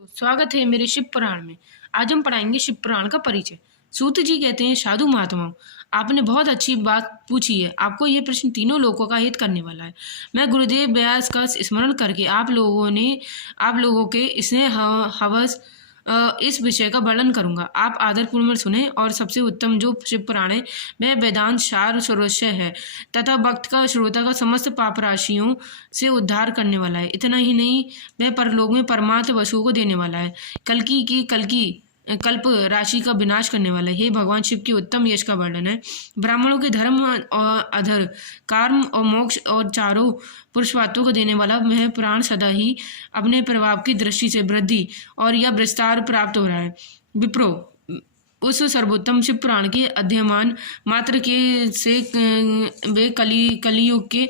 स्वागत है मेरे शिव पुराण में। आज हम पढ़ाएंगे शिव पुराण का परिचय। सूत जी कहते हैं, साधु महात्माओं, आपने बहुत अच्छी बात पूछी है। आपको ये प्रश्न तीनों लोगों का हित करने वाला है। मैं गुरुदेव व्यास का स्मरण करके आप लोगों के स्नेह हवस इस विषय का वर्णन करूंगा। आप आदरपूर्वक सुने। और सबसे उत्तम जो शिव पुराण है वह वेदांत सार सर्वस्व है तथा भक्त का श्रोता का समस्त पाप राशियों से उद्धार करने वाला है। इतना ही नहीं, वह परलोक में परमात्म वसु को देने वाला है। कल्प राशि का विनाश करने वाला है। हे भगवान शिव के उत्तम यश का वर्णन है। ब्राह्मणों के धर्म और अधर, कर्म और मोक्ष और चारों पुरुषार्थों को देने वाला वह प्राण सदा ही अपने प्रभाव की दृष्टि से वृद्धि और यह विस्तार प्राप्त हो रहा है। विप्रो, उस सर्वोत्तम शिव पुराण के अध्ययन मात्र के से वे कलियुग के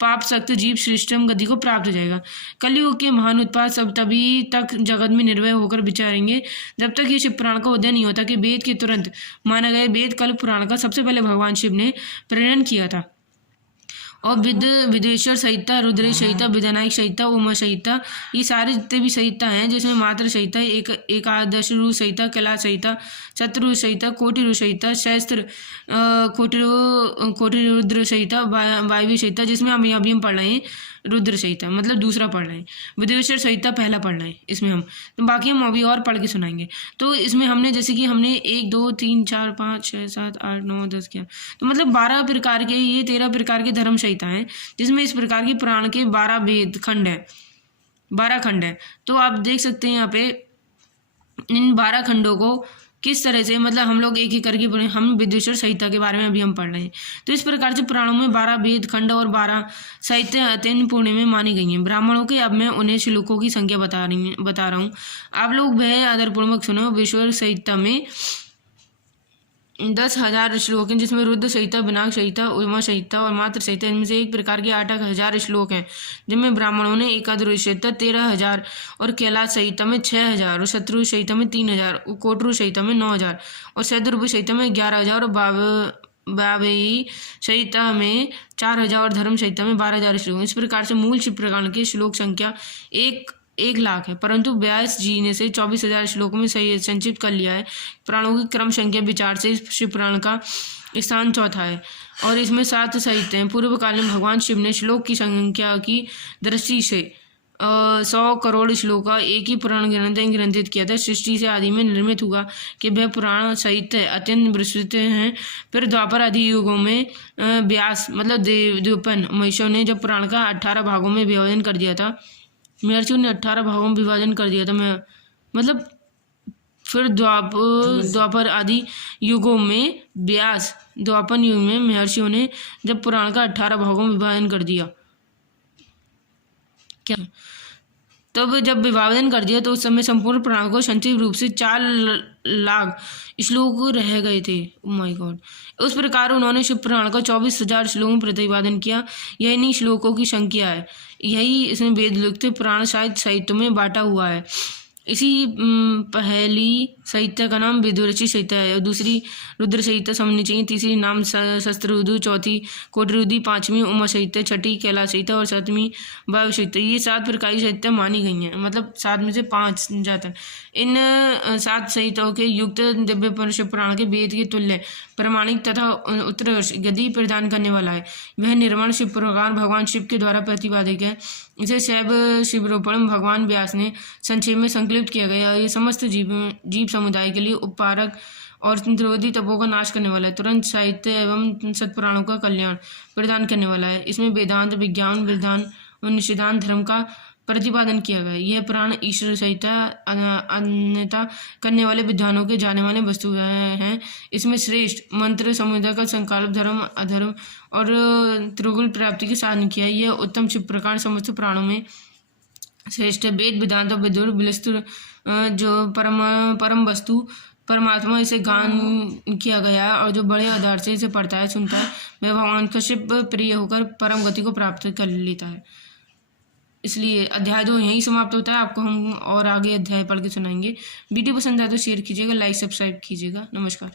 पाप सक्त जीव श्रेष्ठम गति को प्राप्त हो जाएगा। कलयुग के महान उत्पाद सब तभी तक जगत में निर्भय होकर विचारेंगे जब तक ये शिव पुराण का उदय नहीं होता कि वेद के तुरंत माना गया वेद कल्प पुराण का सबसे पहले भगवान शिव ने प्रेरण किया था। और विदेश्वर संहिता, रुद्र संहिता, विधानायक संहिता, उमा संहिता, ये सारे जितने भी संहिता हैं जिसमें मात्र संहिता, एकादश रु संहिता, कैलाश संहिता, शत्रु संहिता, कोटि संहिता, सहस्त्र कोटि रुद्र संहिता, वायव्य संहिता, जिसमें अभी हम पढ़ रहे हैं रुद्र संहिता, मतलब दूसरा पढ़ रहे हैं। विदेश्वर संहिता पहला पढ़ रहे हैं इसमें हम, तो बाकी हम अभी और पढ़ के सुनाएंगे। तो इसमें हमने जैसे कि हमने 1 2 3 4 5 6 7 8 9 10 11, तो मतलब 12 प्रकार के, ये 13 प्रकार के धर्म संहिता हैं जिसमें इस प्रकार की पुराण के 12 वेद खंड है, 12 खंड है। तो आप देख सकते हैं यहाँ पे इन 12 खंडों को किस तरह से, मतलब हम लोग एक एक करके पढ़े। हम विदेश्वर संहिता के बारे में अभी हम पढ़ रहे हैं। तो इस प्रकार से पुराणों में 12 वेद खंड और 12 साहित्य अत्यंत पुण्य में मानी गई हैं ब्राह्मणों के। अब मैं उन्हें श्लोकों की संख्या बता रहा हूँ, आप लोग वह आदरपूर्वक सुनो। विश्व संहिता में 10,000 श्लोक हैं, जिसमें रुद्र संहिता, विनायक संहिता, उमा संहिता और मात्र संहिता, इनमें से एक प्रकार के 8,000 श्लोक हैं जिनमें ब्राह्मणों ने एकादश संहिता 13,000 और कैलाश संहिता में 6,000 और शत्रु संहिता में 3,000, कोटरू संहिता में 9,000 और सैदुर्भ संहिता में 11,000 और वायव्य संहिता में 4,000 और धर्म संहिता में 12,000 श्लोक। इस प्रकार से मूल शिव पुराण की श्लोक संख्या 1 लाख है, परंतु व्यास जी ने से 24,000 श्लोकों में संक्षिप्त कर लिया है। पुराणों की क्रम संख्या विचार से शिव पुराण का स्थान चौथा है और इसमें 7 साहित्य हैं। पूर्व काल में भगवान शिव ने श्लोक की संख्या की दृष्टि से 100 करोड़ श्लोक का एक ही पुराण ग्रंथित किया था। सृष्टि से आदि में निर्मित हुआ कि वह पुराण साहित्य अत्यंत विस्तृत हैं। फिर द्वापर आदि युगों में व्यास मतलब द्विपन महर्षियों ने जब पुराण का 18 भागों में विभाजन कर दिया था, महर्षियों ने 18 भागों में विभाजन कर दिया था। मतलब फिर द्वापर आदि युगों में व्यास, द्वापर युग में महर्षियों ने जब पुराण का 18 भागों में विभाजन कर दिया, क्या तब जब विभाजन कर दिया तो उस समय संपूर्ण पुराण को संक्षिप्त रूप से 4 लाख श्लोक रह गए थे। Oh my God. उस प्रकार उन्होंने शिव पुराण का 24,000 श्लोकों में प्रतिपादन किया। यह इन्हीं श्लोकों की संख्या है। यही इसमें वेद लिखित पुराण साहित्य में बांटा हुआ है। इसी पहली साहित्य का नाम विदुरची संहिता है और दूसरी रुद्र संहिता समझनी चाहिए। तीसरी नाम शस्त्ररुद्र, चौथी कोटरुद्री, 5वीं उमा संहिता, 6ठी कैलाश संहिता और 7वीं वायु संहिता। ये 7 प्रकार की संहिता मानी गई हैं, मतलब 7 में से 5 जाता है। इन 7 संहिताओं के युक्त दिव्य शिव पुराण के वेद के तुल्य प्रमाणिक तथा उत्तरवर्ष गति प्रदान करने वाला है। वह निर्माण शिव पुराण भगवान शिव के द्वारा प्रतिपादित है। इसे शैव शिवरोपण भगवान व्यास ने संक्षेप में संकलित किया गया। ये समस्त जीव समुदाय के लिए उपकारक और त्रिविध तपों का नाश करने वाला है। तुरंत साहित्य एवं सत्पुराणों का कल्याण प्रदान करने वाला है। इसमें वेदांत, विज्ञान, विधान और निषेधांत धर्म का प्रतिपादन किया गया है। यह पुराण ईश्वर संहिता अन्यता करने वाले विद्वानों के जाने वाले वस्तु हैं। इसमें श्रेष्ठ मंत्र समुदाय का संकल्प, धर्म, अधर्म और त्रिगुण प्राप्ति के साधन किया है। यह उत्तम शिव प्रकार समस्त पुराणों में श्रेष्ठ वेद, वेदांत और विदुर विलस्तुर जो परम वस्तु परमात्मा इसे गान किया गया है और जो बड़े आधार से इसे पढ़ता है, सुनता है, वह भगवान का शिव प्रिय होकर परम गति को प्राप्त कर लेता है। इसलिए अध्याय 2 यहीं समाप्त होता है। आपको हम और आगे अध्याय पढ़ के सुनाएंगे। वीडियो पसंद आए तो शेयर कीजिएगा, लाइक सब्सक्राइब कीजिएगा। नमस्कार।